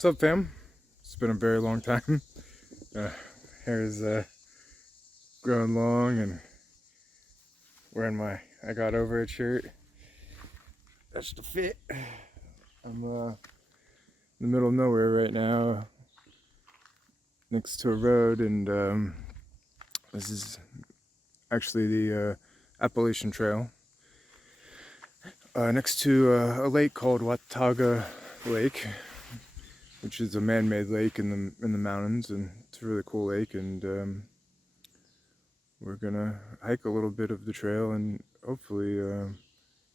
What's up, fam? It's been a very long time. Hair is growing long, and wearing my I Got Over It shirt. That's the fit. I'm in the middle of nowhere right now, next to a road, and this is actually the Appalachian Trail, next to a lake called Watuaga Lake, which is a man-made lake in the mountains, and it's a really cool lake. And we're gonna hike a little bit of the trail and hopefully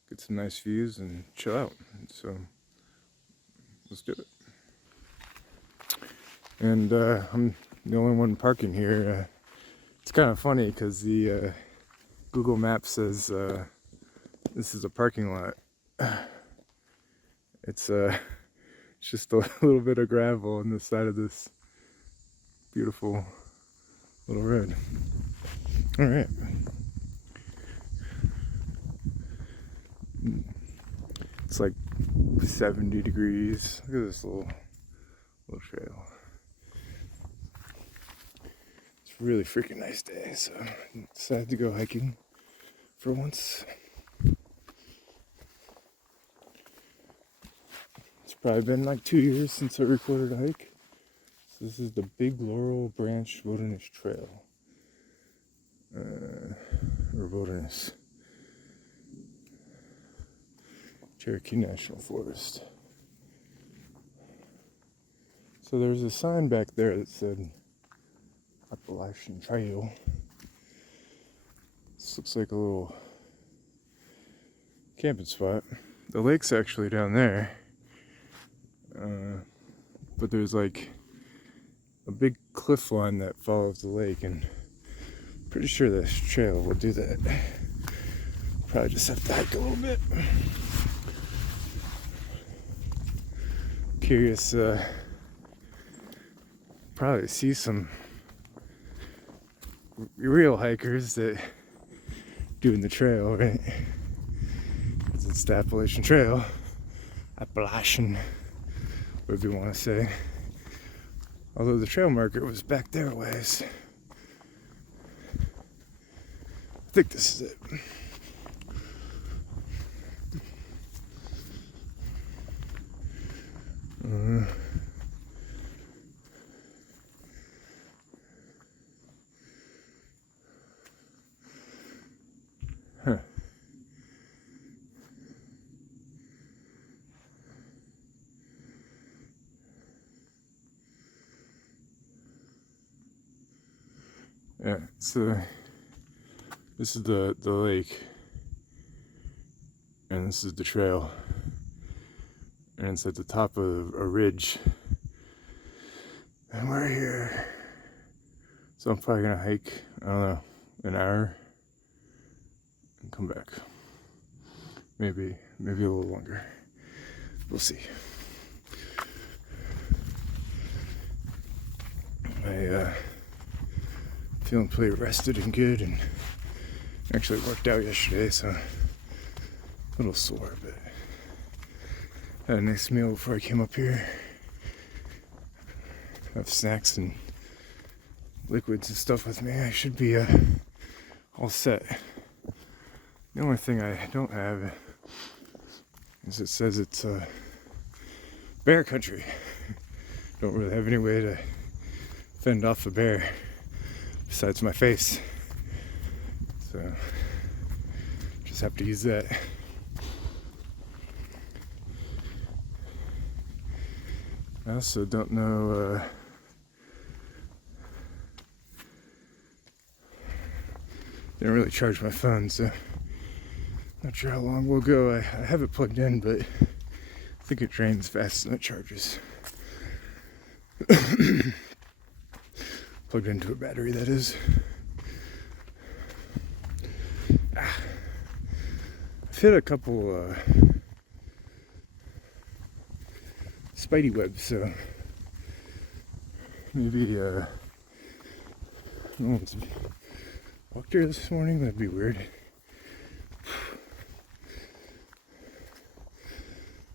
get some nice views and chill out. So let's do it. And I'm the only one parking here. It's kind of funny because the Google Maps says this is a parking lot. It's just a little bit of gravel on the side of this beautiful little road. All right. It's like 70 degrees. Look at this little trail. It's a really freaking nice day, so I decided to go hiking for once. It's probably been like 2 years since I recorded a hike. So this is the Big Laurel Branch Wilderness Trail. Or Wilderness. Cherokee National Forest. So there's a sign back there that said Appalachian Trail. This looks like a little camping spot. The lake's actually down there. But there's like a big cliff line that follows the lake, and pretty sure this trail will do that. Probably just have to hike a little bit. Curious, probably see some real hikers that doing the trail, right? Because it's the Appalachian Trail, Appalachian, whatever you want to say. Although the trail marker was back there a ways. I think this is it. Huh. Yeah, so this is the lake, and this is the trail, and it's at the top of a ridge, and we're here. So I'm probably gonna hike, I don't know, an hour and come back. Maybe a little longer. We'll see. I feeling pretty rested and good, and actually worked out yesterday, so a little sore, but had a nice meal before I came up here. Have snacks and liquids and stuff with me. I should be all set. The only thing I don't have is it says it's bear country. Don't really have any way to fend off a bear besides my face, so just have to use that. I also don't know didn't really charge my phone, so not sure how long we'll go. I have it plugged in, but I think it drains faster than it charges. Plugged into a battery, that is. I've hit a couple spidey webs, so maybe no one's walked here this morning. That'd be weird.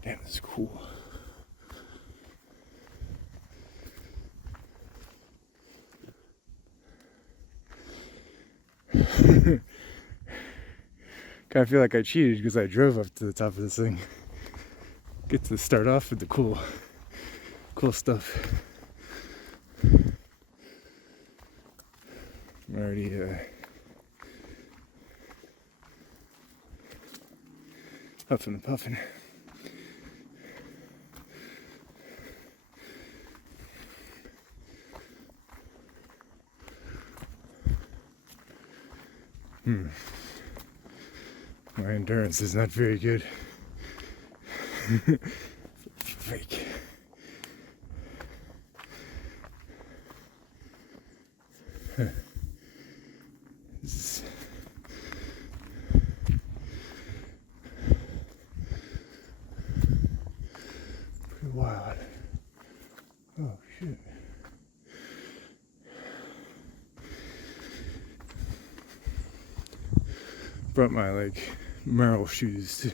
Damn, that's cool. Kind of feel like I cheated because I drove up to the top of this thing. Get to start off with the cool stuff. I'm already huffing and puffing. My endurance is not very good. Fake. This is pretty wild. Oh shit. Brought my like Merrill shoes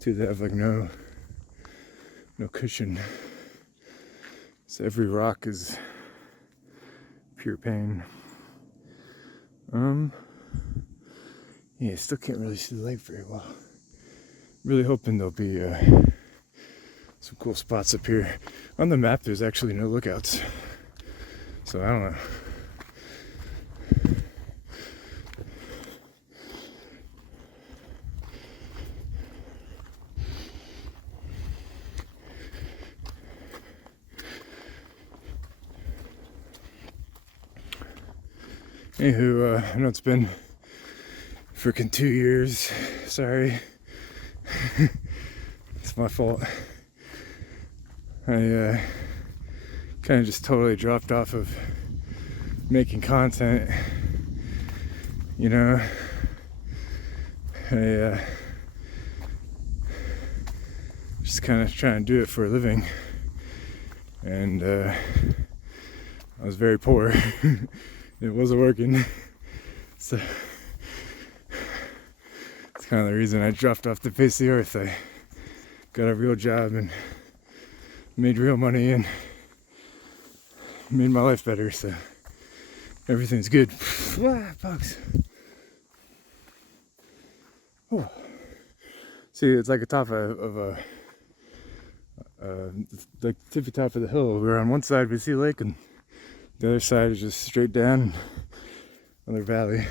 to that have like no cushion. So every rock is pure pain. Yeah, still can't really see the lake very well. Really hoping there'll be some cool spots up here. On the map there's actually no lookouts, so I don't know. Anywho, I know it's been freaking 2 years. Sorry. It's my fault. I kind of just totally dropped off of making content. You know, I just kind of trying to do it for a living. And I was very poor. It wasn't working, so it's kind of the reason I dropped off the face of the earth. I got a real job and made real money and made my life better, so everything's good. Bugs. Oh. See, it's like a top of a like the tippy top of the hill. We're on one side, we see a lake, and the other side is just straight down another valley,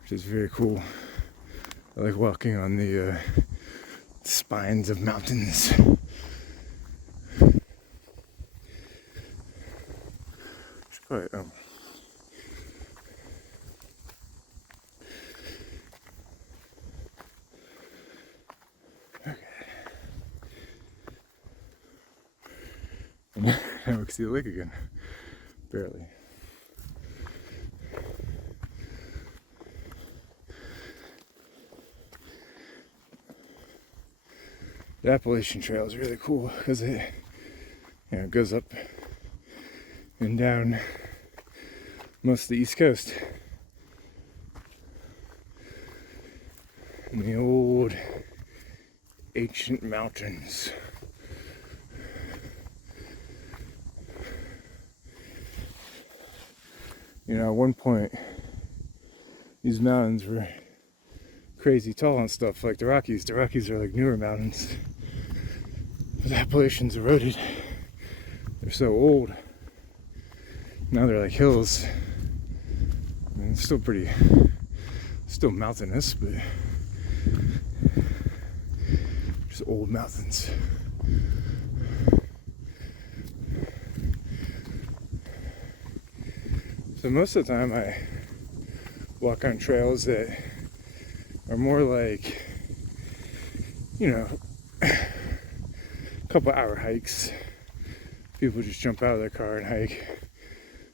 which is very cool. I like walking on the spines of mountains. Should probably, now we can see the lake again. Barely. The Appalachian Trail is really cool because it goes up and down most of the East Coast. In the old ancient mountains. You know, at one point, these mountains were crazy tall and stuff, like the Rockies. The Rockies are like newer mountains. But the Appalachians eroded. They're so old. Now they're like hills. I mean, it's still mountainous, but just old mountains. So most of the time I walk on trails that are more like, you know, a couple hour hikes. People just jump out of their car and hike.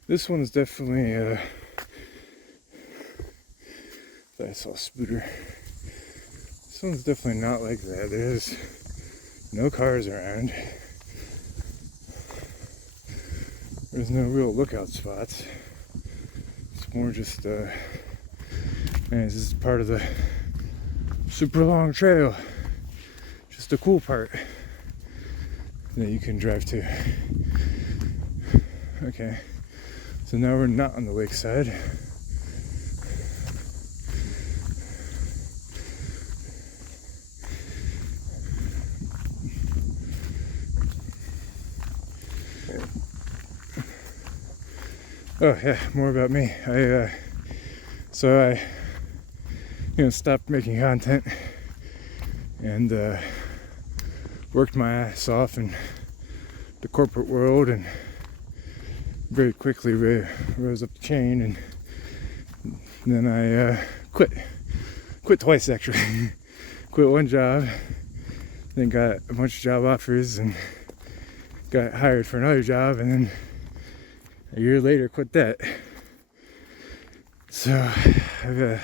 This one is definitely I saw a scooter. This one's definitely not like that. There's no cars around. There's no real lookout spots. It's more just man, this is part of the super long trail. Just the cool part that you can drive to. Okay, So now we're not on the lakeside. Oh yeah, more about me. I stopped making content and worked my ass off in the corporate world, and very quickly rose up the chain, and then I quit twice actually. Quit one job, then got a bunch of job offers and got hired for another job, and then a year later quit that. So I've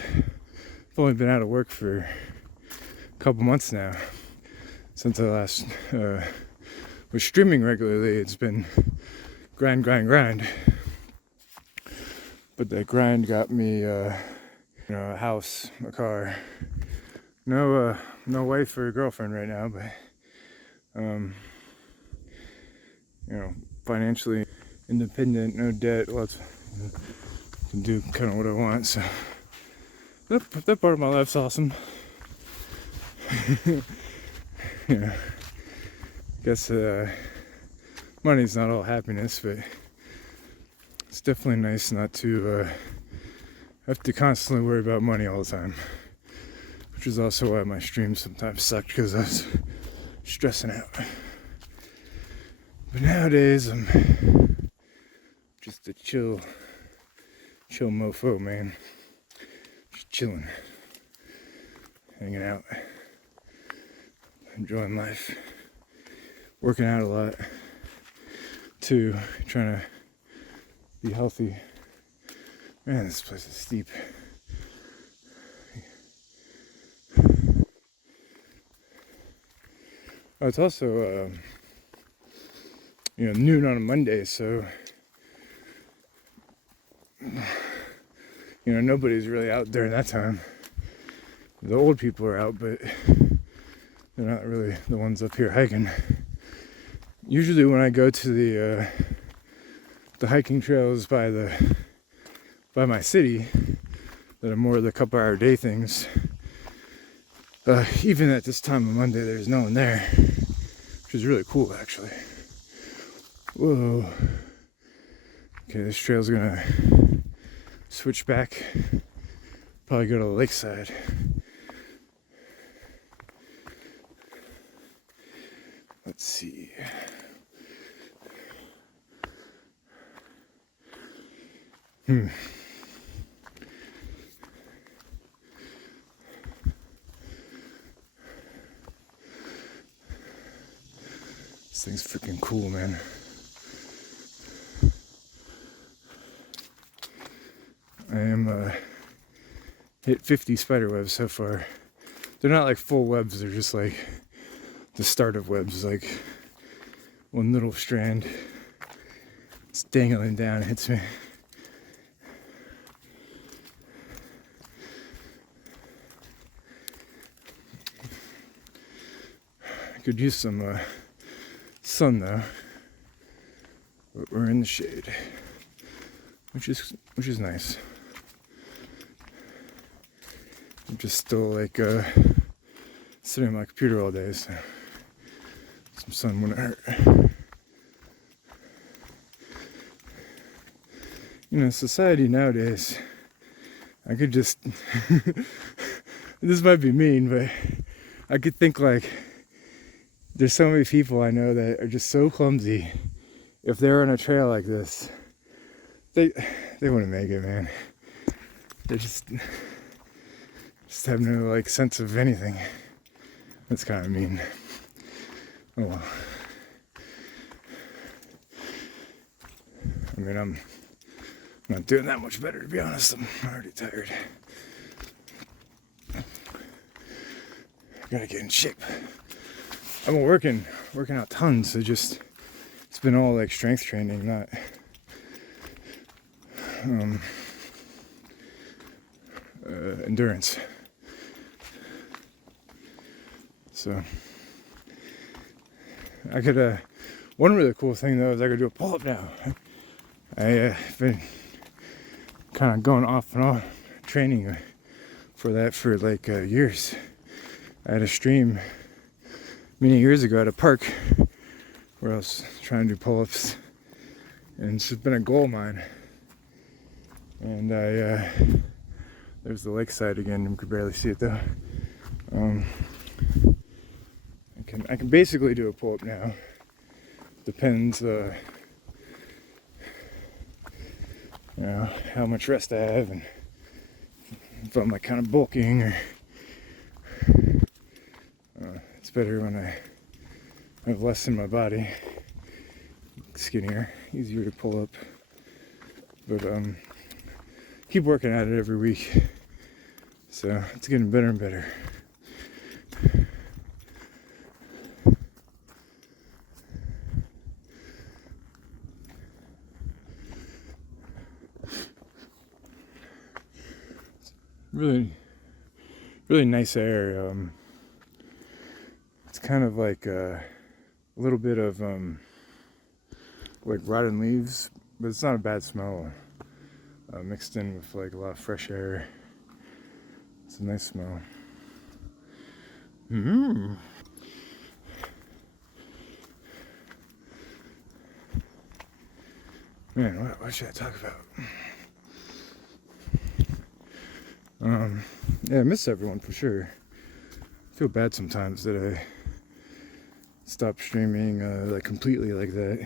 only been out of work for a couple months now. Since I last was streaming regularly, it's been grind. But that grind got me a house, a car. No wife or girlfriend right now, but financially independent, no debt, can do kind of what I want. So that part of my life's awesome. I guess money's not all happiness, but it's definitely nice not to have to constantly worry about money all the time. Which is also why my streams sometimes suck, because I was stressing out. But nowadays I'm just a chill mofo, man. Just chilling, hanging out, enjoying life, working out a lot too, trying to be healthy. Man, this place is steep. Oh, it's also noon on a Monday, so nobody's really out during that time. The old people are out, but they're not really the ones up here hiking. Usually when I go to the hiking trails by my city that are more the couple hour day things, even at this time of Monday there's no one there, which is really cool actually. Whoa. Okay, this trail's gonna switch back, probably go to the lakeside. Let's see. This thing's freaking cool, man. I am hit 50 spider webs so far. They're not like full webs, they're just like the start of webs, like one little strand. It's dangling down, hits me. I could use some sun though, but we're in the shade, which is nice. I'm just still like sitting on my computer all day, so some sun wouldn't hurt. Society nowadays, I could just this might be mean, but I could think like there's so many people I know that are just so clumsy. If they're on a trail like this, they wouldn't make it, man. They just have no like sense of anything. That's kind of mean. Oh well. I mean, I'm not doing that much better, to be honest. I'm already tired. Gotta get in shape. I've been working out tons. So it's been all like strength training, not endurance. So I could one really cool thing though is I could do a pull-up now. I've been kind of going off and on training for that for like years. I had a stream many years ago at a park where I was trying to do pull-ups, and it's just been a goal of mine. And there's the lakeside again. You could barely see it though. I can basically do a pull-up now. Depends, you know, how much rest I have and if I'm like kind of bulking or. It's better when I have less in my body, skinnier, easier to pull up. But keep working at it every week, so it's getting better and better. Really, really nice air. It's kind of like a little bit of like rotten leaves, but it's not a bad smell. Mixed in with like a lot of fresh air. It's a nice smell. Man, what should I talk about? Yeah, I miss everyone for sure. I feel bad sometimes that I stop streaming like completely like that.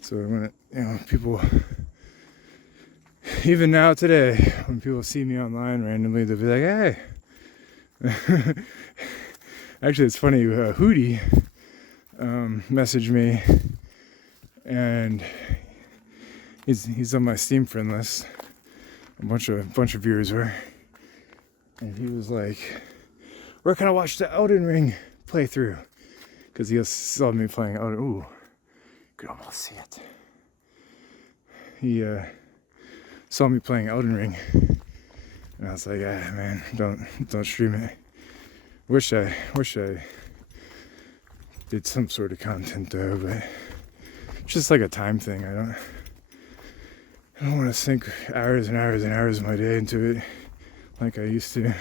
So when people, even now today, when people see me online randomly, they'll be like, "Hey." Actually, it's funny. Hootie messaged me, and he's on my Steam friend list. A bunch of viewers were, and he was like, "Where can I watch the Elden Ring playthrough?" Because he saw me playing Elden. Ooh, you could almost see it. He saw me playing Elden Ring, and I was like, "Ah, man, don't stream it." Wish I did some sort of content though, but it's just like a time thing. I don't want to sink hours and hours and hours of my day into it like I used to.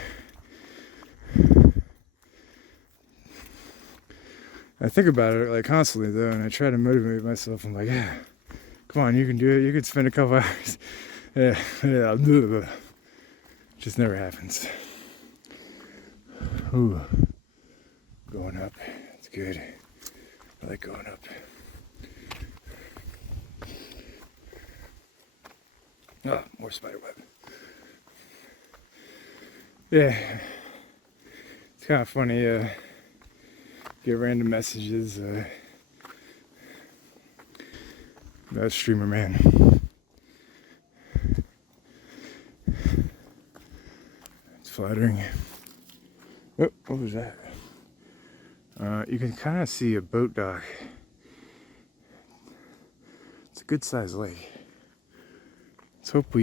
I think about it like constantly though, and I try to motivate myself. I'm like, yeah, come on, you can do it. You could spend a couple hours. Yeah, just never happens. Ooh, going up. It's good. I like going up. Oh, more spider web. Yeah, it's kind of funny. Get random messages about streamer man. It's flattering. Oh, what was that? You can kind of see a boat dock. It's a good sized lake. Let's hope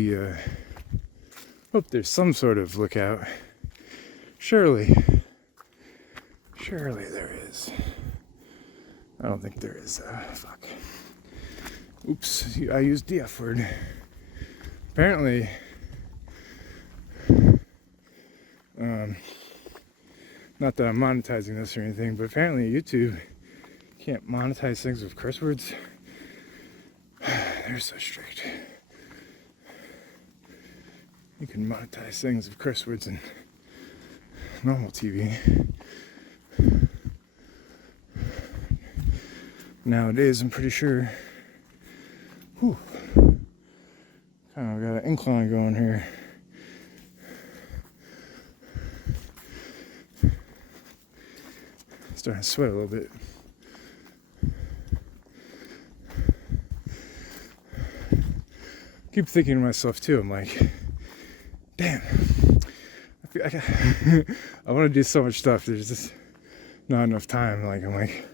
hope there's some sort of lookout. Surely there is. I don't think there is. Fuck. Oops, I used the F word. Apparently, not that I'm monetizing this or anything, but apparently YouTube can't monetize things with curse words. They're so strict. You can monetize things with curse words in normal TV. Nowadays, I'm pretty sure. Whew. Kind of got an incline going here. Starting to sweat a little bit. Keep thinking to myself too. I'm like, damn. I want to do so much stuff. There's just not enough time. I'm like,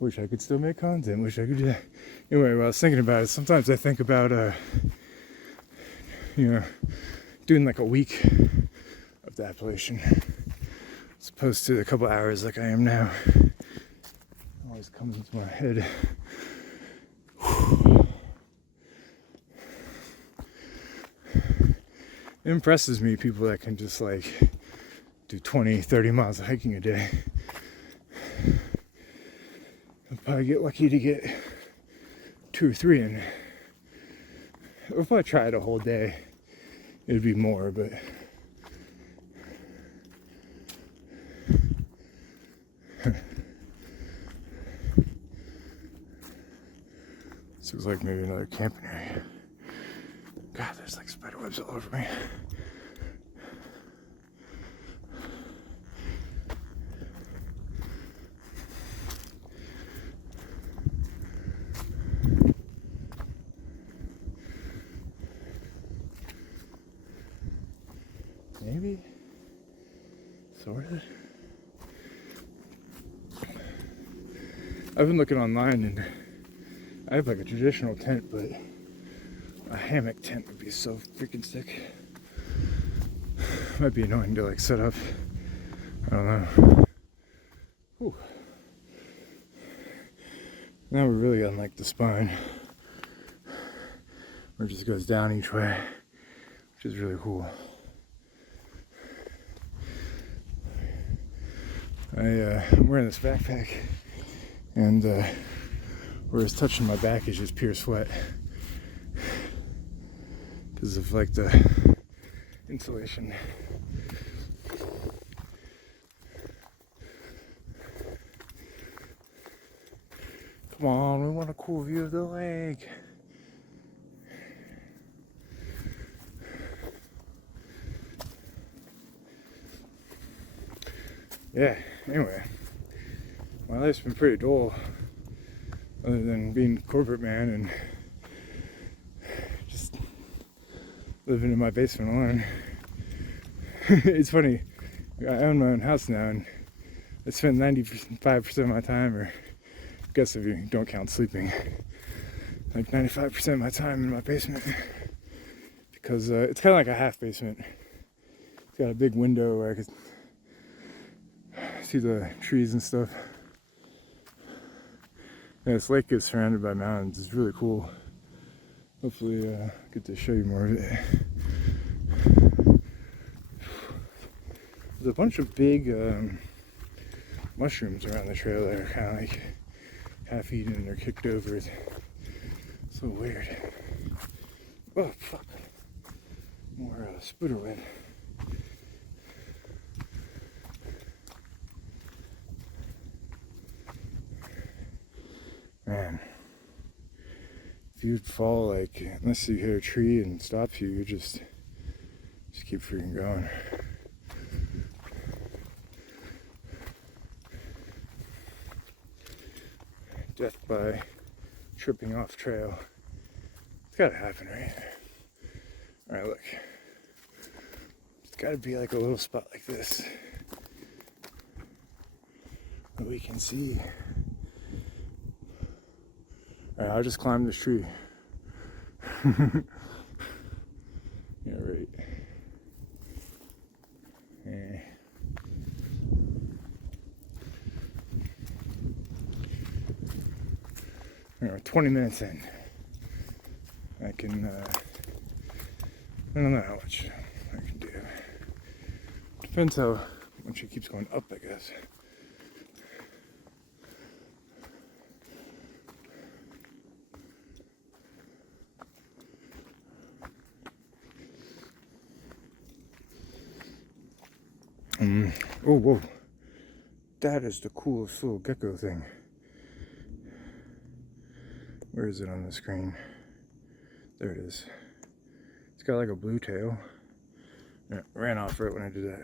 wish I could still make content. Wish I could do that. Anyway, while I was thinking about it, sometimes I think about, doing like a week of the Appalachian, as opposed to a couple hours like I am now. It always comes into my head. It impresses me, people that can just like do 20-30 miles of hiking a day. I'll probably get lucky to get 2 or 3 in. If I tried a whole day, it'd be more, but this looks like maybe another camping area. God, there's like spider webs all over me. Maybe, sort of. I've been looking online, and I have like a traditional tent, but a hammock tent would be so freaking sick. Might be annoying to like set up. I don't know. Whew. Now we're really on like the spine, where it just goes down each way, which is really cool. I'm wearing this backpack, and where it's touching my back is just pure sweat because of like the insulation. Come on, we want a cool view of the lake. Yeah, anyway, my life's been pretty dull, other than being a corporate man and just living in my basement alone. It's funny, I own my own house now, and I spend 95% of my time, or I guess if you don't count sleeping, like 95% of my time in my basement, because it's kind of like a half basement. It's got a big window where I could see the trees and stuff. Yeah, this lake is surrounded by mountains. It's really cool. Hopefully get to show you more of it. There's a bunch of big mushrooms around the trail that are kind of like half eaten or kicked over. It's so weird. Oh fuck. More spiderweb. Man, if you'd fall, like, unless you hit a tree and stops you, you just keep freaking going. Death by tripping off trail. It's gotta happen, right? Alright, look. It's gotta be like a little spot like this that we can see. Alright, I'll just climb this tree. Yeah, right. Yeah. We're 20 minutes in. I can, I don't know how much I can do. Depends how much it keeps going up, I guess. Oh, whoa. That is the coolest little gecko thing. Where is it on the screen? There it is. It's got like a blue tail. It ran off right when I did that.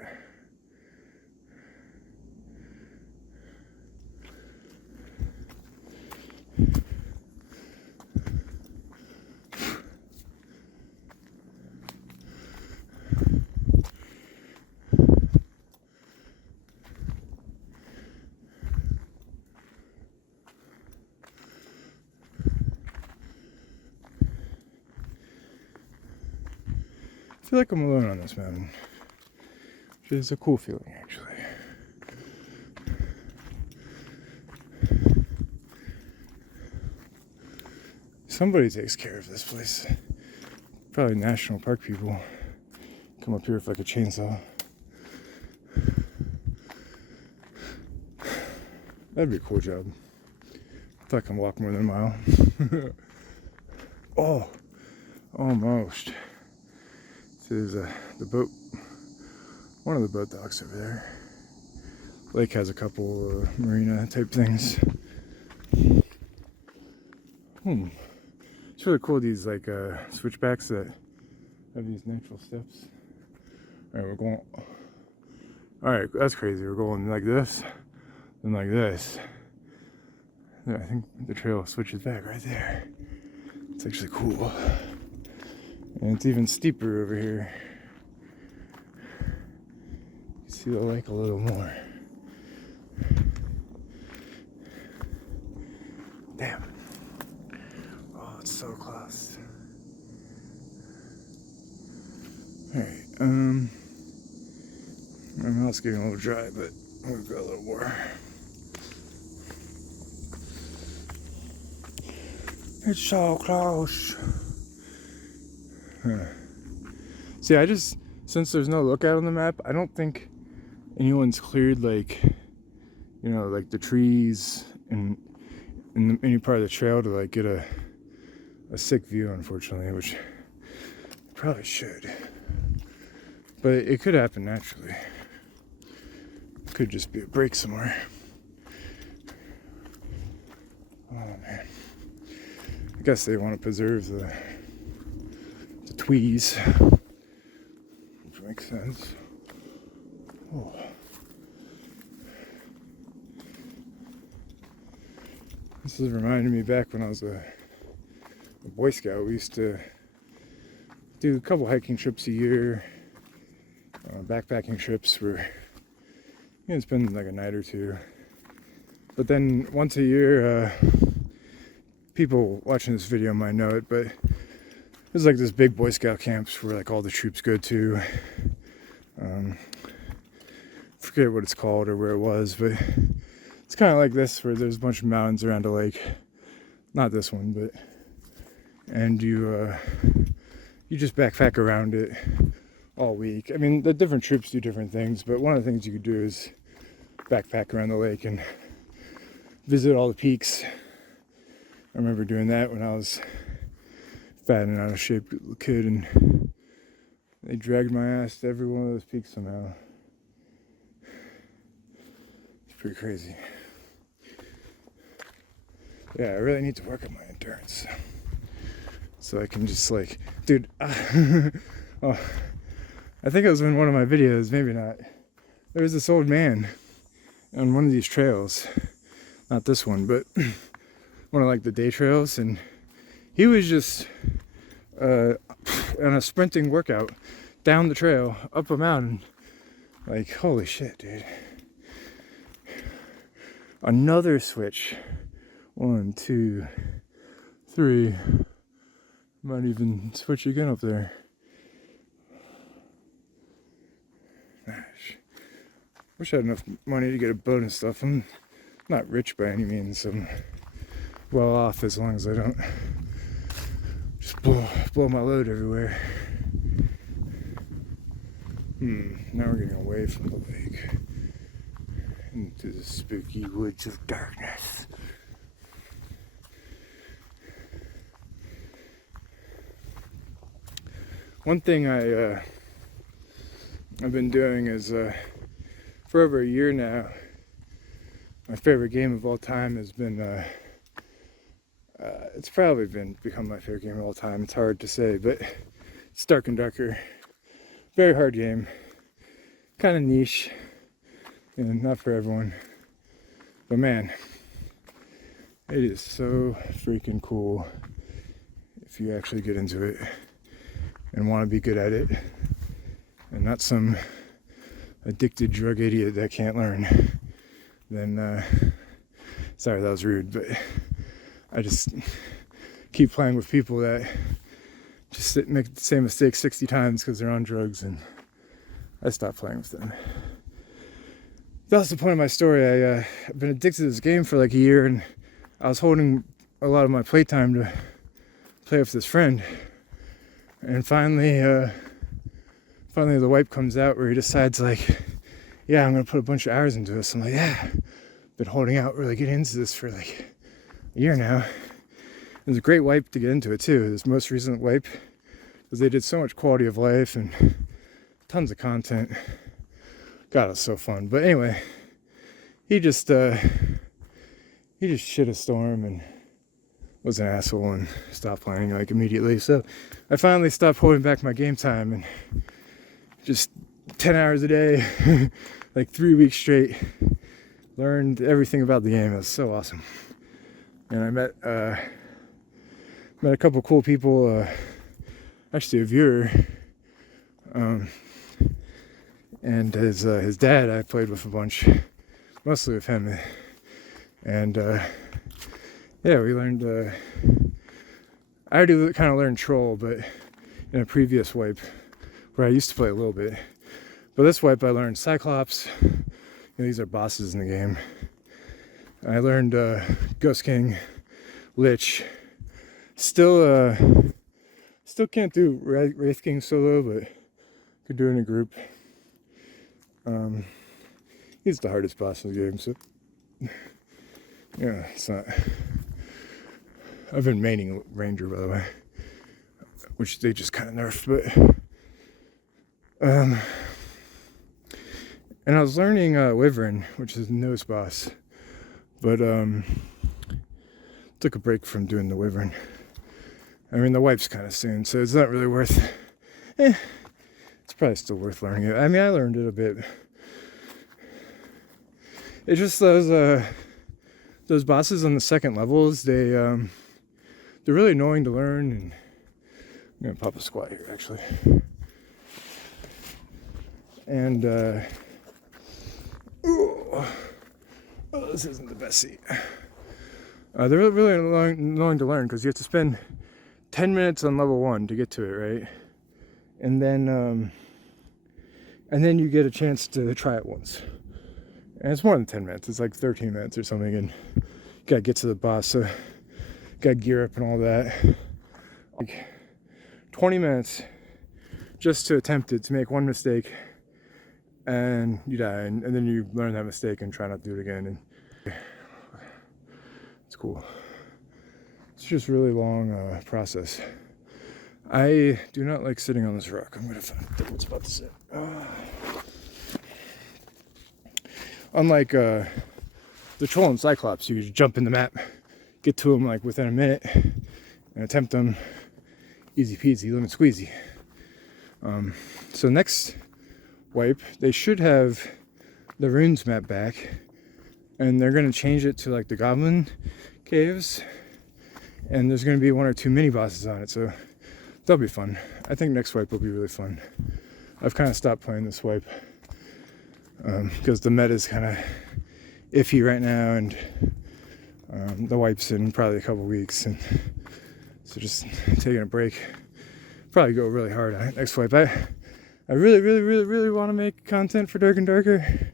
I feel like I'm alone on this mountain, which is a cool feeling, actually. Somebody takes care of this place. Probably national park people. come up here with like a chainsaw. That'd be a cool job. If I can walk more than a mile. Oh, almost. So there's the boat, one of the boat docks over there. Lake has a couple marina type things. It's really cool, these like switchbacks that have these natural steps. Alright, we're going. Alright, that's crazy. We're going like this, and like this. Yeah, I think the trail switches back right there. It's actually cool. And it's even steeper over here. You can see the lake a little more. Damn. Oh, it's so close. Alright, my mouth's getting a little dry, but we'll go a little more. It's so close. See, since there's no lookout on the map, I don't think anyone's cleared like, you know, like the trees and any part of the trail to like get a sick view, unfortunately, which probably should. But it could happen naturally. It could just be a break somewhere. Oh man. I guess they want to preserve the tweez, which makes sense. Oh. This is reminding me back when I was a Boy Scout. We used to do a couple hiking trips a year, backpacking trips where you know, spend like a night or two. But then once a year, people watching this video might know it, but there's like this big Boy Scout camps where like all the troops go to. Forget what it's called or where it was, but it's kind of like this where there's a bunch of mountains around a lake. Not this one, but and you just backpack around it all week. I mean, the different troops do different things, but one of the things you could do is backpack around the lake and visit all the peaks. I remember doing that when I was fat and out of shape kid, and they dragged my ass to every one of those peaks somehow. It's pretty crazy. Yeah, I really need to work on my endurance so I can just like, dude. Oh, I think it was in one of my videos, maybe not. There was this old man on one of these trails, not this one, but one of like the day trails, and he was just on a sprinting workout down the trail, up a mountain. Like, holy shit, dude. Another switch. 1, 2, 3. Might even switch again up there. Gosh. Wish I had enough money to get a boat and stuff. I'm not rich by any means. I'm well off as long as I don't just blow my load everywhere. Now we're getting away from the lake into the spooky woods of darkness. One thing I've been doing is for over a year now, my favorite game of all time has been it's probably become my favorite game of all time. It's hard to say, but it's Dark and Darker. Very hard game, kind of niche, and not for everyone. But man, it is so freaking cool if you actually get into it and want to be good at it, and not some addicted drug idiot that can't learn. Then, sorry that was rude, but I just keep playing with people that just make the same mistake 60 times because they're on drugs, and I stopped playing with them. That's the point of my story. I've been addicted to this game for like a year, and I was holding a lot of my playtime to play with this friend. And finally finally the wipe comes out where he decides like, yeah, I'm gonna put a bunch of hours into this. I'm like, yeah, been holding out really getting into this for like a year now. It was a great wipe to get into it too, this most recent wipe, because they did so much quality of life and tons of content. God, it was so fun. But anyway, he just shit a storm and was an asshole and stopped playing like immediately. So I finally stopped holding back my game time and just 10 hours a day, like 3 weeks straight, learned everything about the game. It was so awesome. And I met a couple cool people, actually a viewer, and his dad I played with a bunch, mostly with him, and yeah, we learned, I already kind of learned Troll, but in a previous wipe, where I used to play a little bit, but this wipe I learned Cyclops. These are bosses in the game. I learned Ghost King, Lich. Still can't do Wraith King solo, but could do it in a group. He's the hardest boss in the game, so yeah, it's not. I've been maining Ranger, by the way, which they just kind of nerfed, but and I was learning Wyvern, which is nose boss, but took a break from doing the Wyvern. I mean, the wipe's kind of soon, so it's not really worth. It's probably still worth learning it. I mean, I learned it a bit. It's just those bosses on the second levels. They're really annoying to learn. And I'm gonna pop a squat here, actually. And this isn't the best seat. They're really annoying to learn because you have to spend 10 minutes on level 1 to get to it, right? And then you get a chance to try it once. And it's more than 10 minutes. It's like 13 minutes or something, and you gotta get to the boss, so you gotta gear up and all that. Like 20 minutes just to attempt it, to make one mistake, and you die, and then you learn that mistake and try not to do it again. And it's cool. It's just a really long process. I do not like sitting on this rock. I'm gonna find a good spot to sit. Unlike the Troll and Cyclops, you jump in the map, get to them like within a minute, and attempt them. Easy peasy, lemon squeezy. So next wipe, they should have the runes map back, and they're gonna change it to like the goblin caves, and there's gonna be 1 or 2 mini bosses on it, so that'll be fun. I think next wipe will be really fun. I've kind of stopped playing this wipe because the meta is kind of iffy right now, and the wipe's in probably a couple weeks, and so just taking a break. Probably go really hard on it next wipe. I really want to make content for Dark and Darker,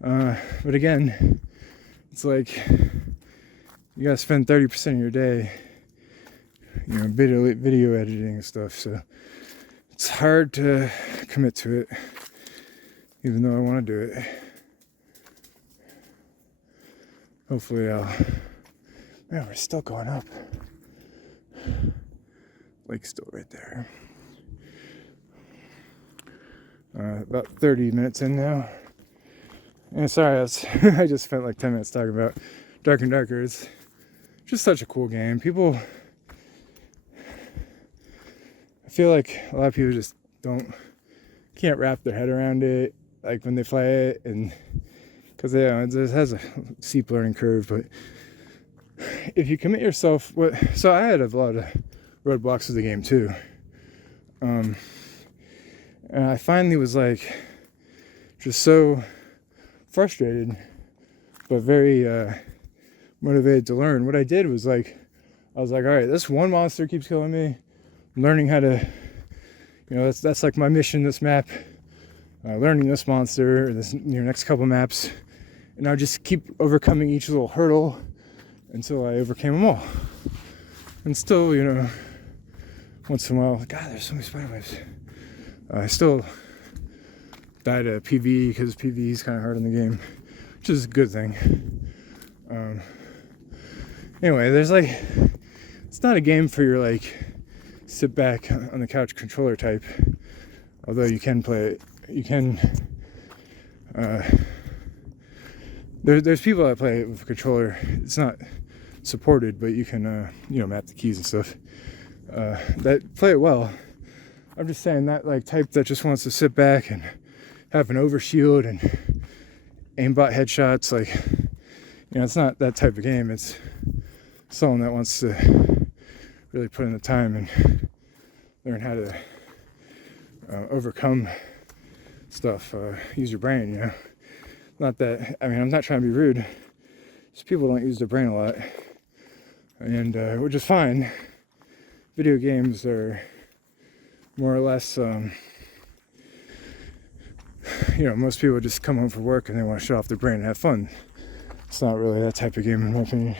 but again, it's like you gotta spend 30% of your day, video editing and stuff, so it's hard to commit to it, even though I want to do it. Hopefully man, we're still going up. Lake's still right there. About 30 minutes in now. And sorry, I just spent like 10 minutes talking about Dark and Darker. It's just such a cool game. I feel like a lot of people just can't wrap their head around it, like when they play it, and because it has a steep learning curve. But if you commit yourself, so I had a lot of roadblocks with the game too, and I finally was like just so frustrated, but very motivated to learn. What I did was I was like, all right, this one monster keeps killing me. I'm learning how to, that's like my mission, this map, learning this monster, or this next couple maps, and I'll just keep overcoming each little hurdle until I overcame them all. And still, once in a while, God, there's so many spider webs. I still died at PvE because PvE is kind of hard in the game, which is a good thing. Anyway, there's like, it's not a game for your like sit back on the couch controller type, although you can play it. You can there's people that play it with a controller. It's not supported, but you can map the keys and stuff that play it well. I'm just saying that like type that just wants to sit back and have an overshield and aimbot headshots, like, it's not that type of game. It's someone that wants to really put in the time and learn how to overcome stuff, use your brain, Not that, I'm not trying to be rude, just people don't use their brain a lot, and which is fine. Video games are more or less, most people just come home from work and they want to shut off their brain and have fun. It's not really that type of game in my opinion.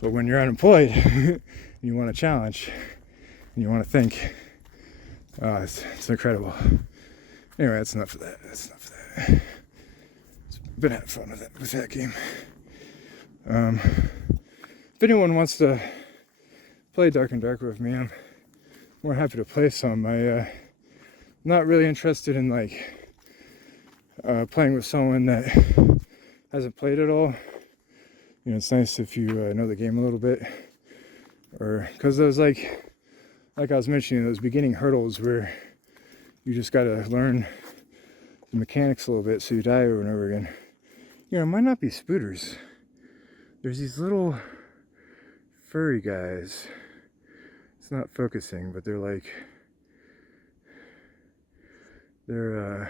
But when you're unemployed and you want a challenge and you want to think, it's incredible. Anyway, that's enough of that. It's been having fun with that game. If anyone wants to play Dark and Dark with me, I'm more happy to play some. I'm not really interested in like playing with someone that hasn't played at all. It's nice if you know the game a little bit, or because those like I was mentioning, those beginning hurdles where you just got to learn the mechanics a little bit, so you die over and over again. It might not be spooters. There's these little furry guys. It's not focusing, but they're like, what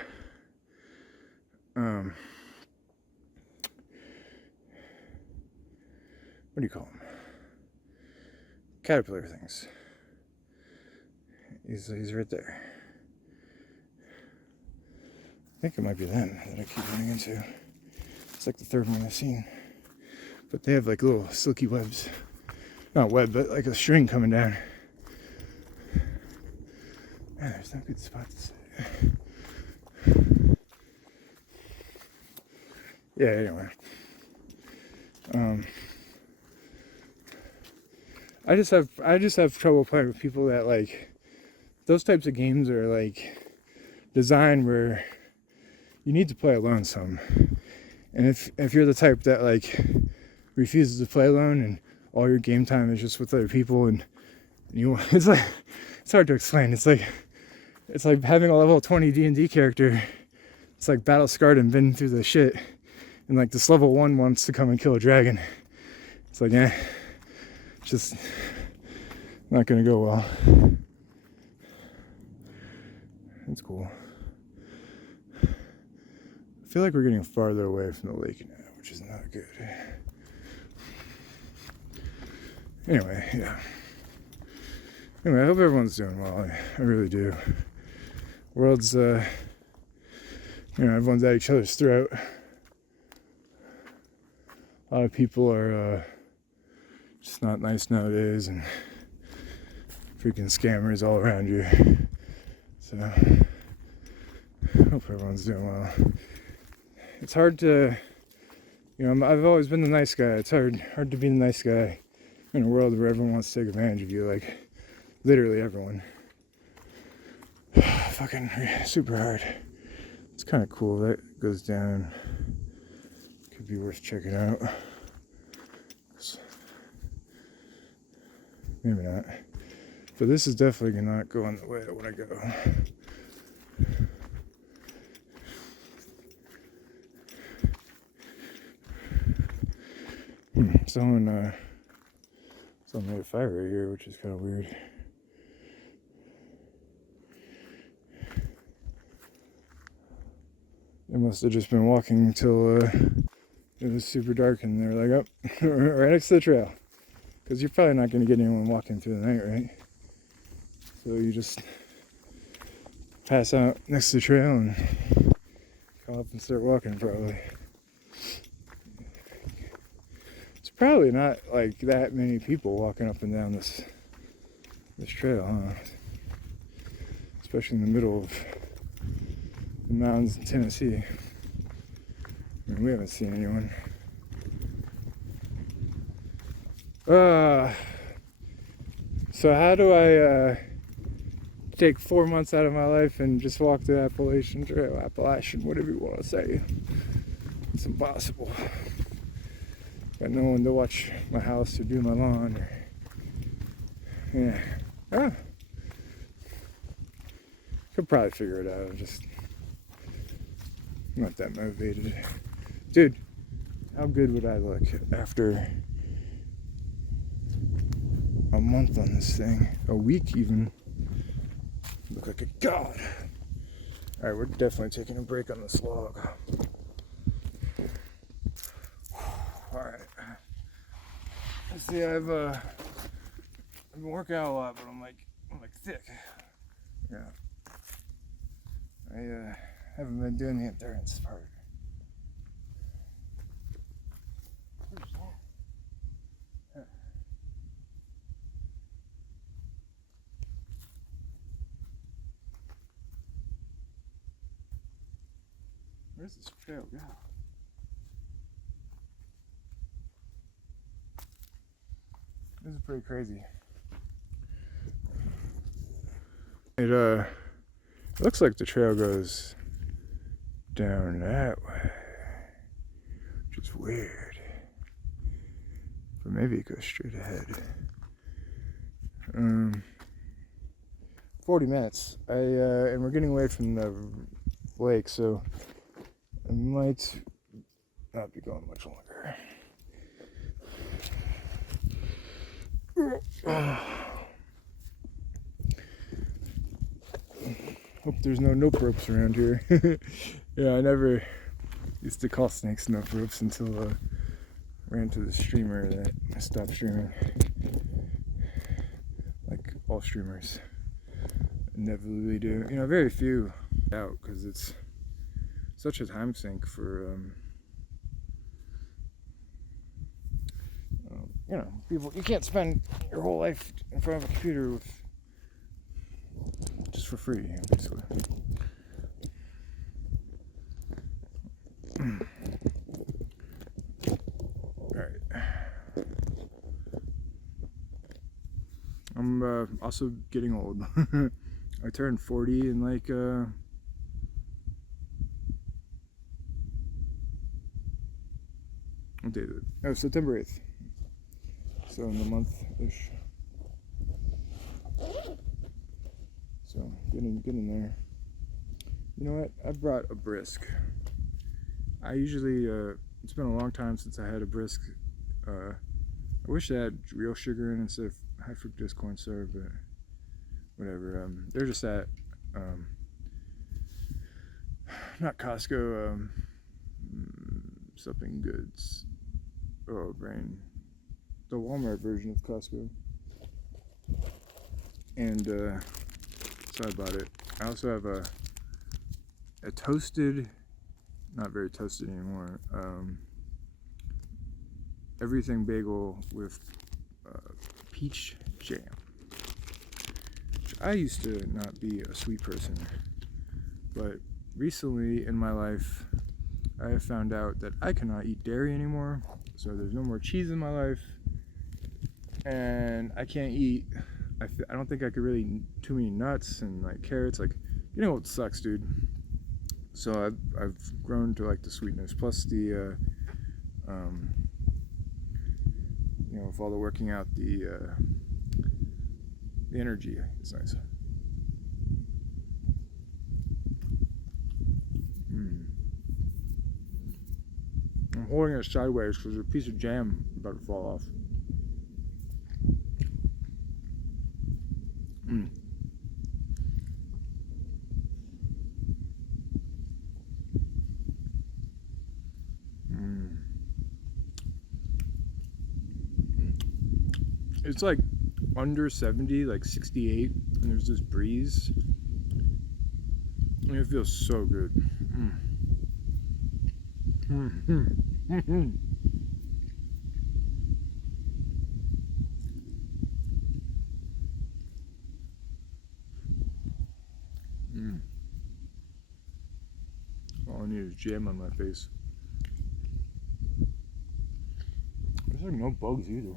do you call them? Caterpillar things. He's right there. I think it might be them that I keep running into. It's like the third one I've seen. But they have like little silky webs. Not web, but like a string coming down. Man, there's no good spot to sit. Yeah, anyway. I just have trouble playing with people that like, those types of games are like designed where you need to play alone some. And if you're the type that like refuses to play alone and all your game time is just with other people, and it's hard to explain. It's like having a level 20 D&D character. It's like battle scarred and been through the shit, and like this level 1 wants to come and kill a dragon. It's like, just not gonna go well. That's cool. I feel like we're getting farther away from the lake now, which is not good. Anyway, yeah. Anyway, I hope everyone's doing well. I really do. World's, everyone's at each other's throat. A lot of people are just not nice nowadays, and freaking scammers all around you. So, I hope everyone's doing well. It's hard to, I've always been the nice guy. It's hard to be the nice guy in a world where everyone wants to take advantage of you, like literally everyone. Fucking super hard. It's kind of cool. That goes down. Could be worth checking out. Maybe not. But this is definitely not going the way I want to go. Someone made a fire right here, which is kind of weird. They must have just been walking until it was super dark, and they were like, oh, right next to the trail. Because you're probably not going to get anyone walking through the night, right? So you just pass out next to the trail and come up and start walking, probably. It's probably not like that many people walking up and down this trail, huh? especially in the middle of the mountains in Tennessee. I mean, we haven't seen anyone. So how do I take 4 months out of my life and just walk the Appalachian Trail, Appalachian, whatever you want to say? It's impossible. Got no one to watch my house or do my lawn. Could probably figure it out. I'm just not that motivated. Dude, how good would I look after a month on this thing? A week even. Look like a god. Alright, we're definitely taking a break on this log. Alright. See, I've been working out a lot, but I'm like thick. Yeah. I haven't been doing the endurance part. Where's that? Yeah. Where's this trail go? This is pretty crazy. It looks like the trail goes down that way, which is weird. But maybe it goes straight ahead. 40 minutes. And we're getting away from the lake, so I might not be going much longer. Hope there's no nope ropes around here. Yeah, I never used to call snakes nope ropes until I ran to the streamer that I stopped streaming. Like all streamers inevitably do. You know, very few out because it's such a time sink for you know, people. You can't spend your whole life in front of a computer with just for free, basically. Alright. I'm also getting old. I turned 40 in like what day is it? Oh, September 8th. So in a month-ish. So getting there. You know what? I brought a brisk. I usually it's been a long time since I had a brisk. I wish I had real sugar in instead of high fructose corn syrup, but whatever. They're just at not Costco. Something Goods. Oh, brain. The Walmart version of Costco. And so I bought it. I also have a toasted, not very toasted anymore, everything bagel with peach jam. Which I used to not be a sweet person, but recently in my life I have found out that I cannot eat dairy anymore, so there's no more cheese in my life, and I can't eat, I don't think I could really eat too many nuts and like carrots. Like, you know what sucks, dude? So I've grown to like the sweetness, plus the you know, with all the working out, the energy is nice. I'm holding it sideways because there's a piece of jam about to fall off. It's like under 70, like 68, and there's this breeze. And it feels so good. jam on my face. There's like no bugs either.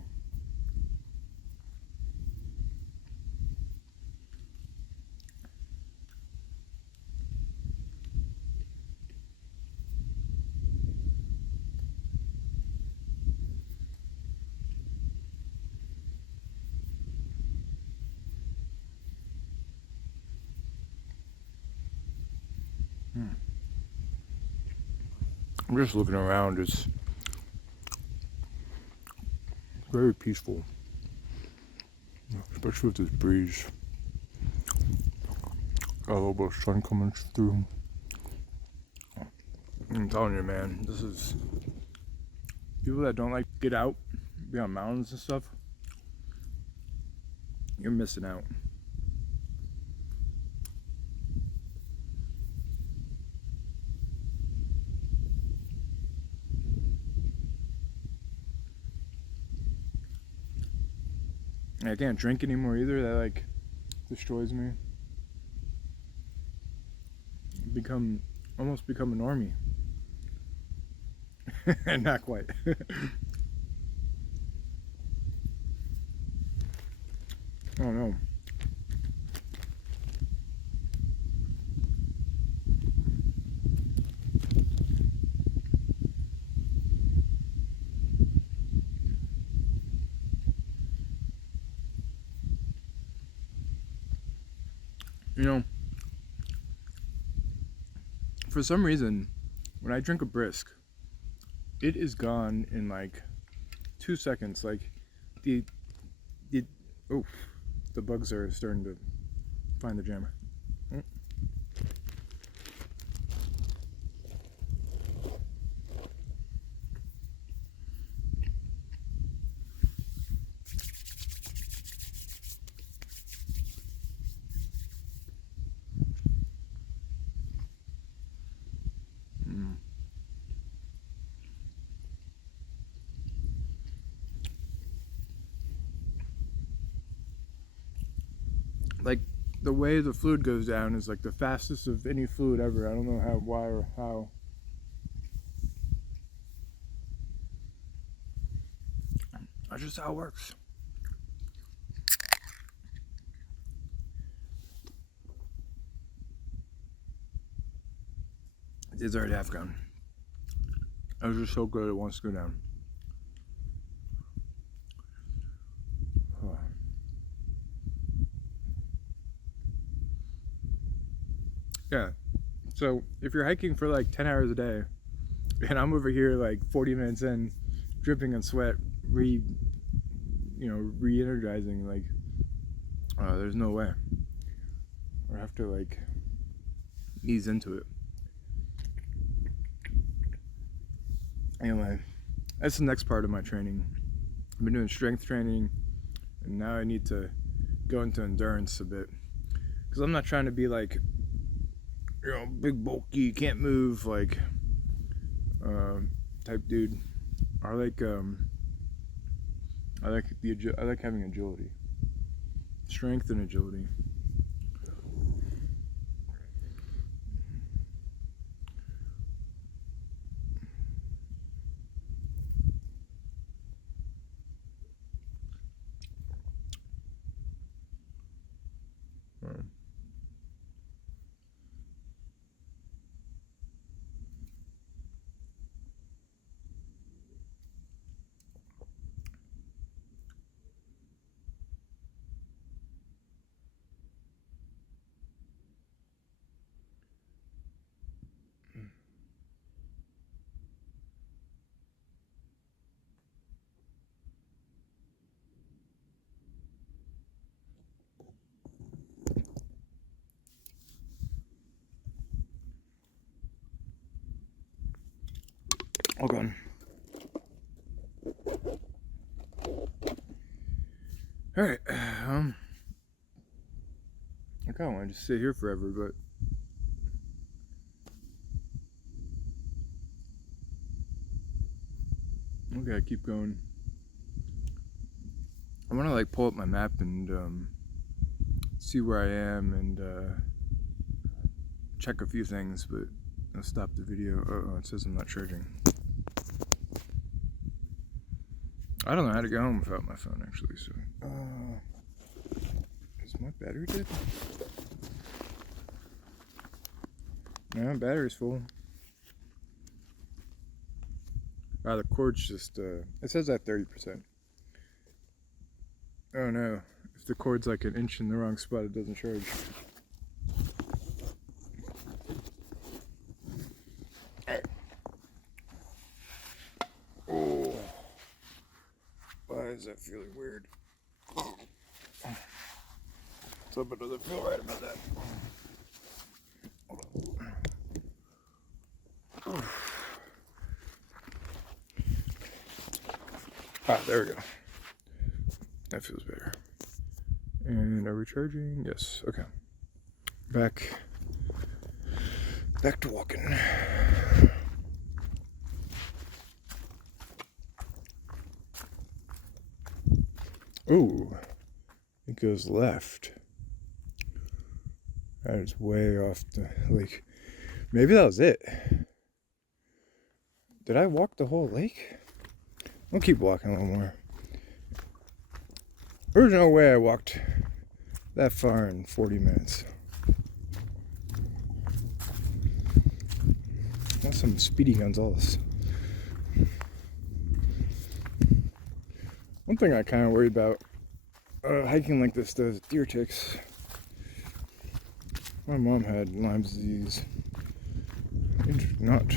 I'm just looking around. It's very peaceful, especially with this breeze. Got a little bit of sun coming through. I'm telling you, man, this is people that don't like to get out, be on mountains and stuff. You're missing out. I can't drink anymore either. That like destroys me. Almost become a normie. Not quite. Oh no. You know, for some reason, when I drink a brisk, it is gone in like 2 seconds. Like the bugs are starting to find the jammer. Like the way the fluid goes down is like the fastest of any fluid ever. I don't know why or how. That's just how it works. It's already half gone. I was just so good it wants to go down. Yeah, so if you're hiking for like 10 hours a day, and I'm over here like 40 minutes in, dripping in sweat, re-energizing, like, there's no way. I have to like ease into it. Anyway, that's the next part of my training. I've been doing strength training, and now I need to go into endurance a bit, because I'm not trying to be like, big bulky, can't move, like type dude. I like having agility, strength and agility. Hold on. Alright, I kind of want to just sit here forever, but okay, I keep going. I want to like pull up my map and see where I am and check a few things, but I'll stop the video. Oh, it says I'm not charging. I don't know how to go home without my phone, actually, so... is my battery dead? No, battery's full. The cord's just, it says at 30%. Oh no, if the cord's like an inch in the wrong spot, it doesn't charge. Oh, why is that feeling weird? Something doesn't feel right about that. Hold on. There we go. That feels better. And are we charging? Yes. Okay. Back to walking. Ooh, it goes left. That is way off the lake. Maybe that was it. Did I walk the whole lake? I'll keep walking a little more. There's no way I walked that far in 40 minutes. That's some Speedy Gonzales. One thing I kind of worry about hiking like this does deer ticks. My mom had Lyme disease. Not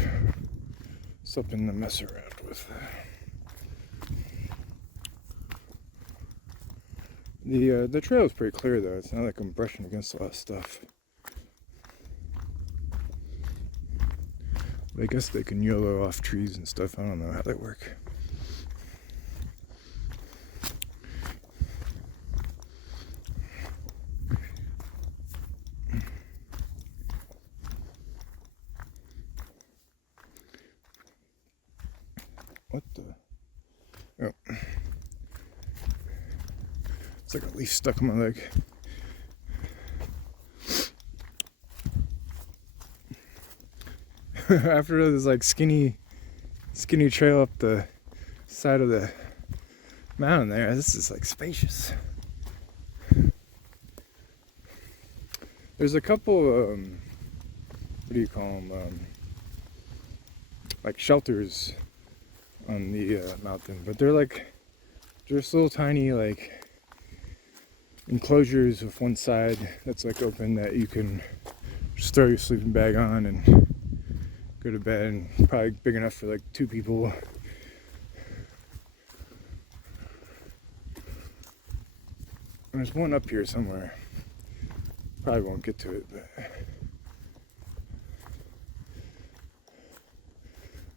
something to mess around with. The trail is pretty clear though. It's not like I'm brushing against a lot of stuff. But I guess they can YOLO off trees and stuff. I don't know how they work. What the? Oh. It's like a leaf stuck on my leg. After this like skinny trail up the side of the mountain there, this is like spacious. There's a couple what do you call them, like shelters on the mountain, but they're like just little tiny like enclosures with one side that's like open that you can just throw your sleeping bag on and go to bed, and probably big enough for like 2 people. There's one up here somewhere. Probably won't get to it, but I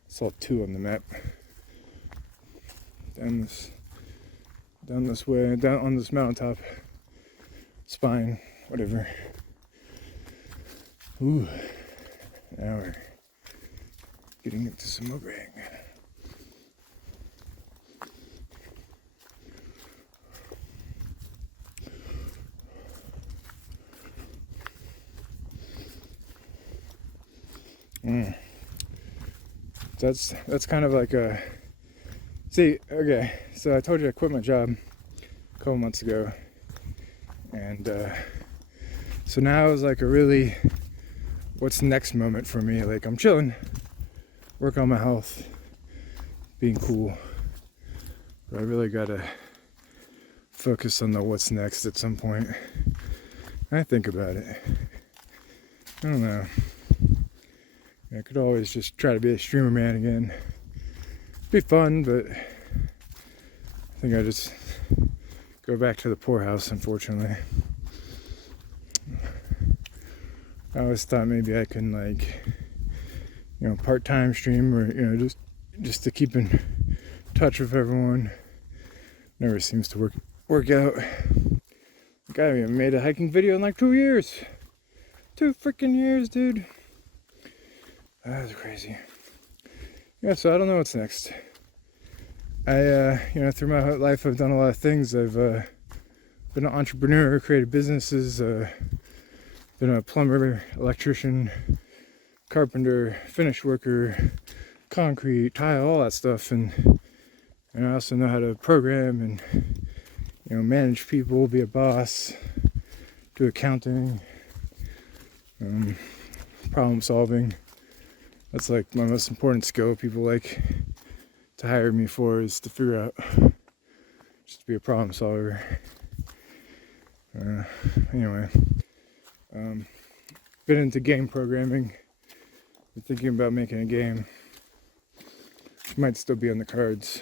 saw 2 on the map. Down this way, down on this mountaintop spine, whatever. Ooh, now we're getting into some motoring. That's kind of like a... See, okay, so I told you I quit my job a couple months ago. And so now is like a really what's next moment for me. Like I'm chilling, work on my health, being cool. But I really gotta focus on the what's next at some point. I think about it. I don't know. I could always just try to be a streamer man again. Be fun, but I think I just go back to the poorhouse, unfortunately. I always thought maybe I can, like, you know, part-time stream, or, you know, just to keep in touch with everyone. Never seems to work out. Like, I haven't even made a hiking video in like 2 years. 2 freaking years, dude. That's crazy. Yeah, so I don't know what's next. You know, through my life I've done a lot of things. I've been an entrepreneur, created businesses, been a plumber, electrician, carpenter, finish worker, concrete, tile, all that stuff, and I also know how to program and, you know, manage people, be a boss, do accounting, problem solving. That's like my most important skill. People like to hire me for is to figure out just to be a problem solver. Anyway, been into game programming. Been thinking about making a game. Might still be on the cards.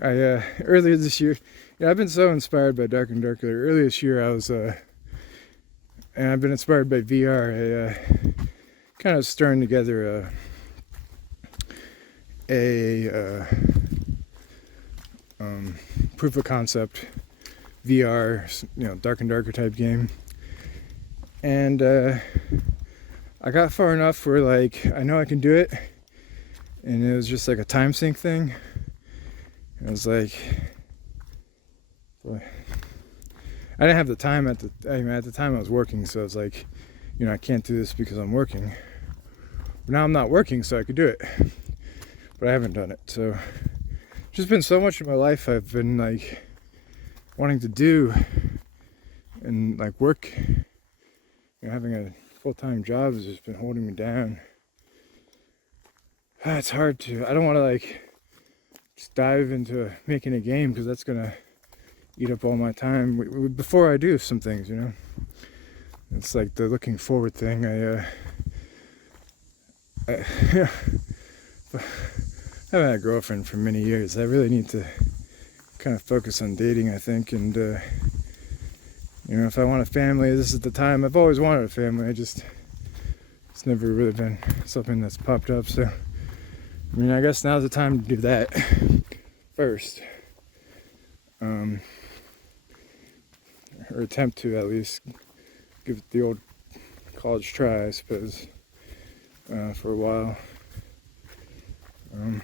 Earlier this year, I've been so inspired by Dark and Darker. Earlier this year, I was, and I've been inspired by VR. Kind of stirring together a proof of concept VR, you know, Dark and Darker type game. And I got far enough where, like, I know I can do it, and it was just like a time sink thing. It was like, boy, I didn't have the time at the time I was working, so I was like, you know, I can't do this because I'm working. But now I'm not working, so I could do it, but I haven't done it. So just been so much of my life I've been like wanting to do and like work. You know, having a full-time job has just been holding me down. It's hard to, I don't want to like just dive into making a game because that's gonna eat up all my time before I do some things, you know. It's like the looking forward thing. I haven't had a girlfriend for many years. I really need to kind of focus on dating, I think, and you know, if I want a family, this is the time. I've always wanted a family. It's never really been something that's popped up. So, I mean, I guess now's the time to do that first, or attempt to at least give it the old college try, I suppose, for a while. I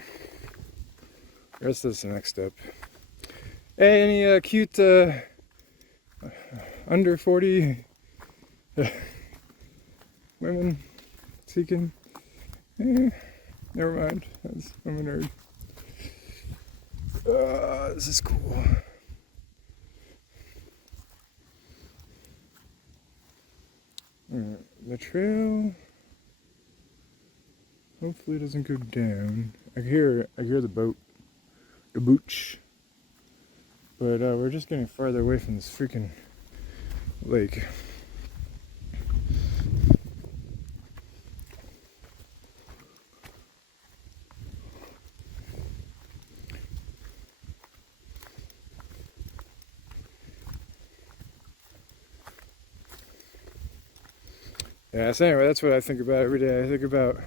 guess that's the next step. Hey, any cute under 40 women seeking? Never mind. I'm a nerd. This is cool. The trail hopefully doesn't go down. I hear the boat, the booch. But we're just getting farther away from this freaking lake. Yeah, so anyway, that's what I think about every day. I think about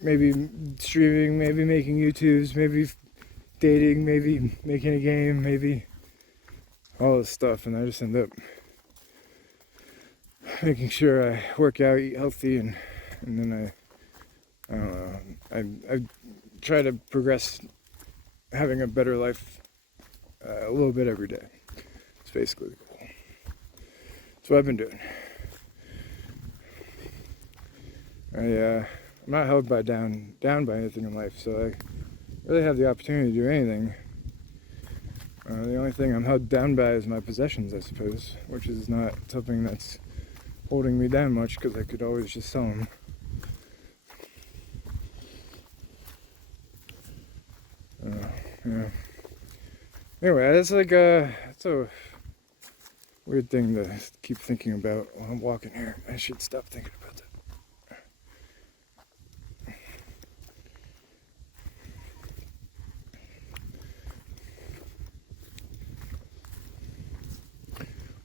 maybe streaming, maybe making YouTubes, maybe dating, maybe making a game, maybe all this stuff, and I just end up making sure I work out, eat healthy, and then I don't know, I try to progress having a better life a little bit every day. It's basically the goal. That's what I've been doing. I'm not held down by anything in life, so I really have the opportunity to do anything. The only thing I'm held down by is my possessions, I suppose, which is not something that's holding me down much because I could always just sell them. Yeah. Anyway, it's like it's a weird thing to keep thinking about while I'm walking here. I should stop thinking about that.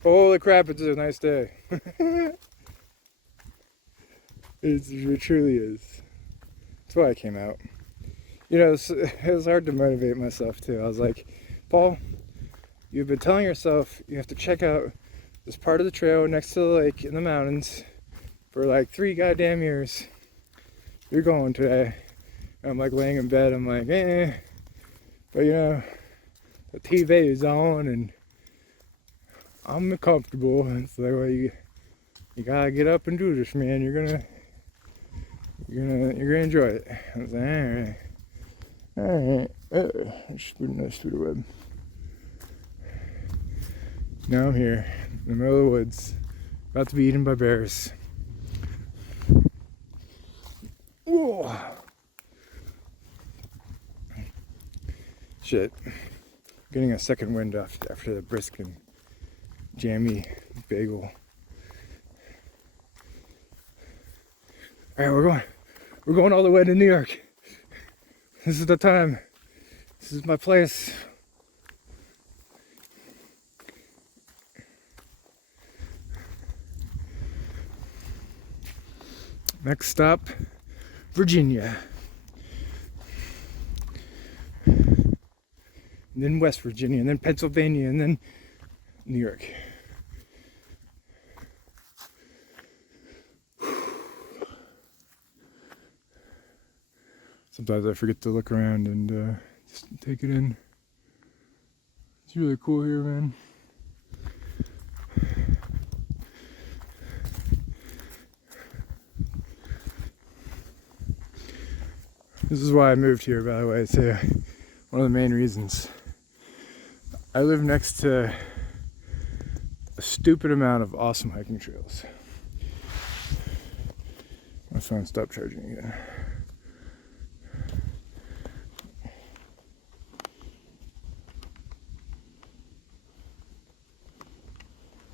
Holy crap, it's a nice day. It truly is. That's why I came out. You know, it was hard to motivate myself too. I was like, Paul, you've been telling yourself you have to check out this part of the trail next to the lake in the mountains for like 3 goddamn years. You're going today. And I'm like laying in bed, I'm like, but you know, the TV is on and I'm comfortable. It's like, well, you You gotta get up and do this, man. You're gonna enjoy it. I was like, alright. Just put another spider web. Now I'm here in the middle of the woods, about to be eaten by bears. Whoa. Shit. Getting a second wind after the brisk and jammy bagel. Alright, we're going all the way to New York. This is the time. This is my place. Next stop, Virginia. And then West Virginia, and then Pennsylvania, and then New York. Sometimes I forget to look around and just take it in. It's really cool here, man. This is why I moved here, by the way. It's one of the main reasons. I live next to a stupid amount of awesome hiking trails. My phone stopped charging again.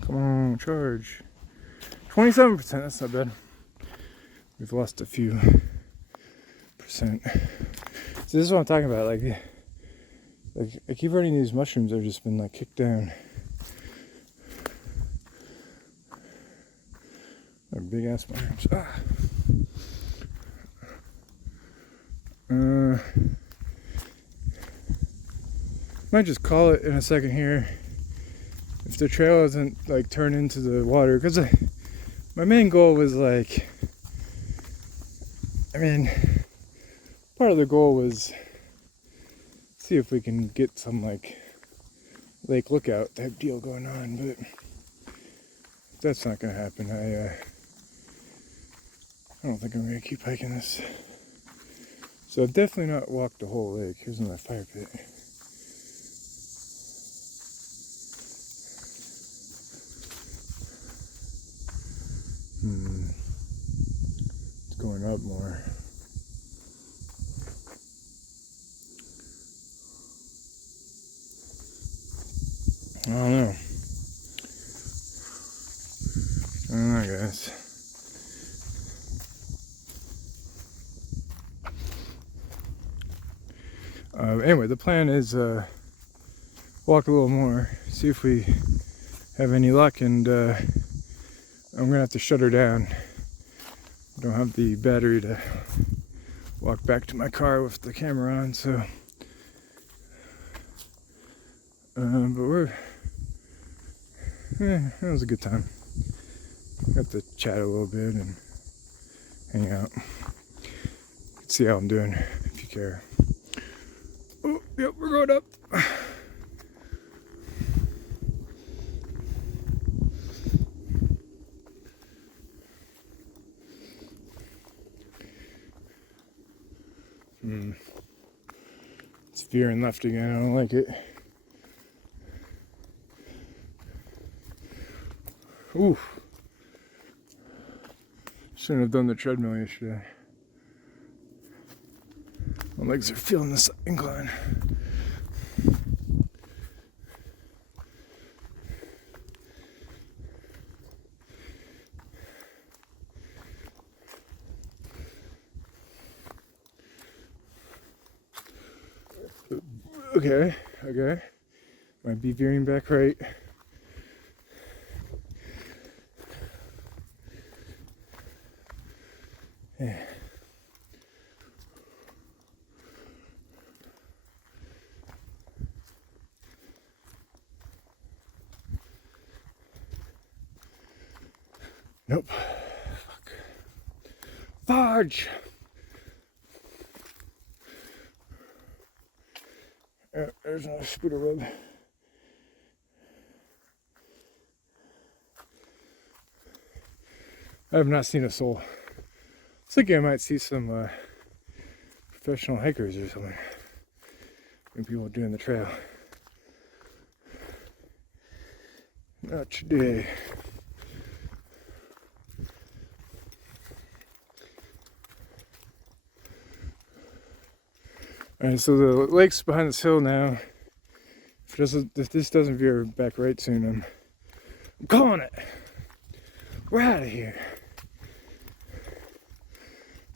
Come on, charge. 27%, that's not bad. We've lost a few percent. So this is what I'm talking about. Like I keep running these mushrooms that have just been like kicked down. They're big ass mushrooms. Might just call it in a second here. If the trail doesn't like turn into the water, because my main goal was like, part of the goal was see if we can get some like lake lookout type deal going on, but that's not gonna happen. I don't think I'm gonna keep hiking this. So I've definitely not walked the whole lake. Here's my fire pit. It's going up more. I don't know. Guys. Anyway, the plan is walk a little more, see if we have any luck, and I'm gonna have to shut her down. I don't have the battery to walk back to my car with the camera on, so but it was a good time. Got to chat a little bit and hang out. You can see how I'm doing if you care. Oh, yep, we're going up. It's veering left again. I don't like it. Ooh. Shouldn't have done the treadmill yesterday. My legs are feeling this incline. Okay. Might be veering back right. Yeah. Nope. Fuck. Fudge! Yeah, there's another scooter web. I have not seen a soul. It's like I might see some professional hikers or something. Maybe people doing the trail. Not today. Alright, so the lake's behind this hill now. If this doesn't veer back right soon, I'm calling it. We're out of here.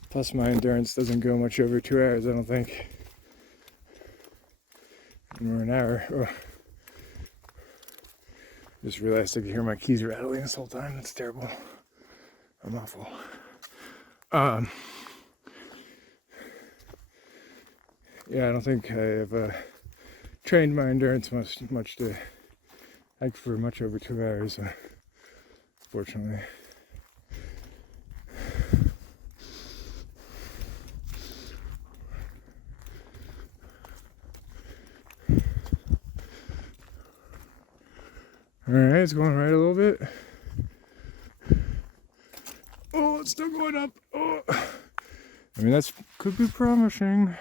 Plus my endurance doesn't go much over 2 hours, I don't think. Or an hour. Oh. Just realized I could hear my keys rattling this whole time. That's terrible. I'm awful. Yeah, I don't think I have trained my endurance much to hike for much over 2 hours, fortunately. Alright, it's going right a little bit. Oh, it's still going up. Oh, I mean, that's could be promising.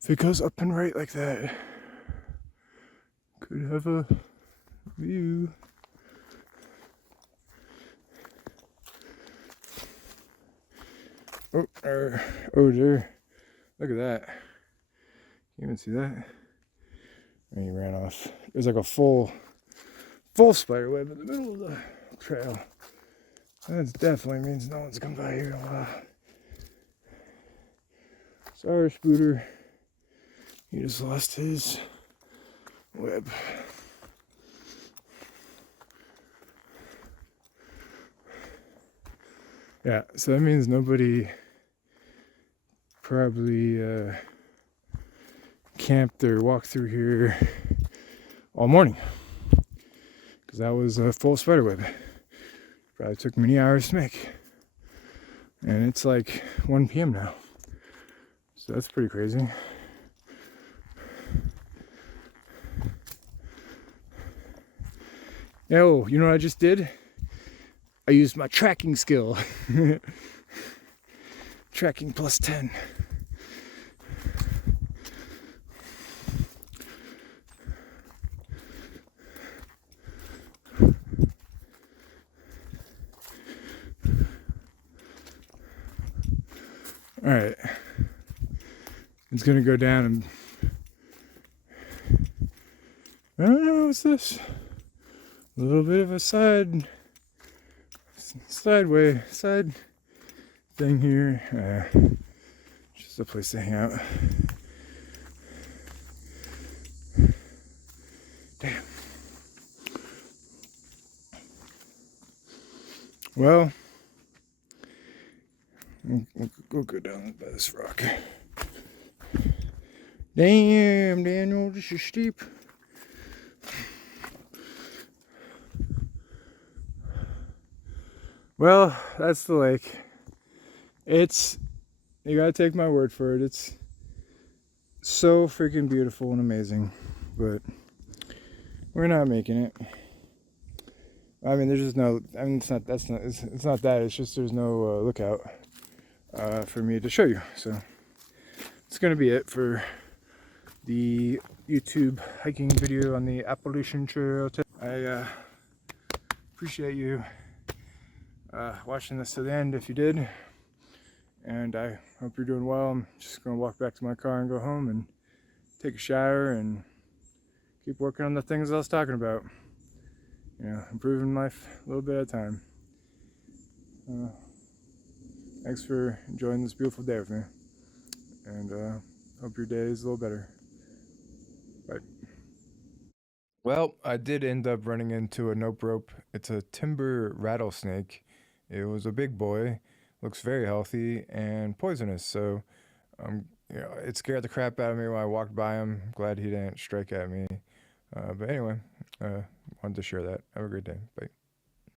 If it goes up and right like that, could have a view. Oh, there. Look at that. You even see that? And he ran off. There's like a full spider web in the middle of the trail. That definitely means no one's come by here in a while. Sorry, Spooter. He just lost his web. Yeah, so that means nobody probably camped or walked through here all morning, because that was a full spider web. Probably took many hours to make, and it's like 1 p.m. now, so that's pretty crazy. Oh, you know what I just did? I used my tracking skill. Tracking plus 10. Alright. It's gonna go down and I don't know, what's this? A little bit of a side thing here. Just a place to hang out. Damn. Well, we'll go down by this rock. Damn, Daniel, this is steep. Well, that's the lake. You gotta take my word for it. It's so freaking beautiful and amazing, but we're not making it. I mean, there's just no, I mean, it's not that, it's just there's no lookout for me to show you. So it's gonna be it for the YouTube hiking video on the Appalachian Trail. I appreciate you watching this to the end if you did, and I hope you're doing well. I'm just gonna walk back to my car and go home and take a shower and keep working on the things I was talking about, you know, improving life a little bit at a time. Thanks for enjoying this beautiful day with me, and hope your day is a little better. Bye. Well, I did end up running into a nope rope. It's a timber rattlesnake. It was a big boy, looks very healthy and poisonous. So, you know, it scared the crap out of me when I walked by him. Glad he didn't strike at me. But anyway, wanted to share that. Have a great day. Bye.